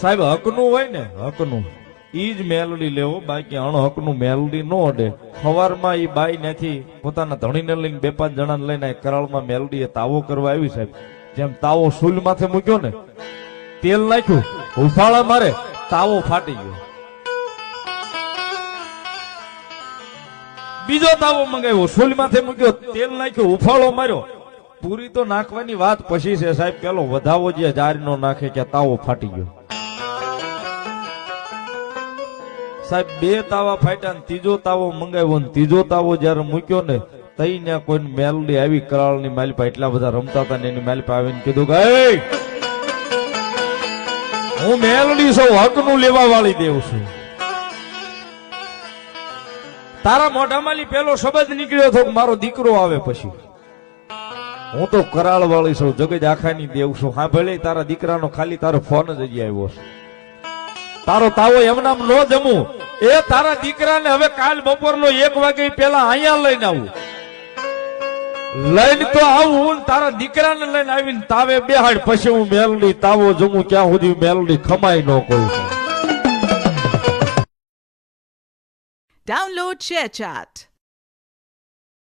સાહેબ હકનું હોય ને હકનું ઈ જ મેલડી લેવો, બાકી અણહકનું મેલડી નો અડે. સવારમાં ઈ બાઈ નથી પોતાના ધણીને લઈને 2-5 જણાને લઈને કરાળમાં મેલડીએ તાવો કરવા આવી સાહેબ. જેમ તાવો સૂલ માથે મૂક્યો ને, તેલ નાખ્યું, ઉફાળા મારે, તાવો ફાટી ગયો. બીજો તાવો મંગાવ્યો, સૂલ માથે મૂક્યો, તેલ નાખ્યું, ઉફાળો માર્યો. પૂરી તો નાખવાની વાત પછી છે સાહેબ, પેલો વધાવો જે જાર નો નાખે કે તાવો ફાટી ગયો. સાહેબ 2 તાવા ફાટ્યા ને ત્રીજો તાવો મંગાવ્યો ને ત્રીજો તાવો જયારે મૂક્યો ને તઈ ને કોઈ મેલડી આવી કરાળની માલિપા એટલા બધા રમતા હતા ને એની માલિપા આવીને કીધું કે હું મેલડી છું, હકનું લેવા વાળી દેવ છું. તારા મોઢામાંથી પેલો શબ્દ નીકળ્યો હતો મારો દીકરો આવે પછી. હું તો કરાળ વાળી છું, જગજ આખાની દેવ છું. હા ભલે તારા દીકરાનો ખાલી તારો ફોન જ હજી આવ્યો છે. તારો તાવો એમનામ નો જમું. એ તારા દીકરાને હવે કાલ બપોરનો 1 વાગે પેલા અહીંયા લઈને આવું. લઈને તો આવું, તારા દીકરાને લઈને આવીને તાવે બેહાડ, પછી હું મેલડી તાવો જમું. ક્યાં સુધી મેલડી ખમાય ન કોઈ. Download ShareChat.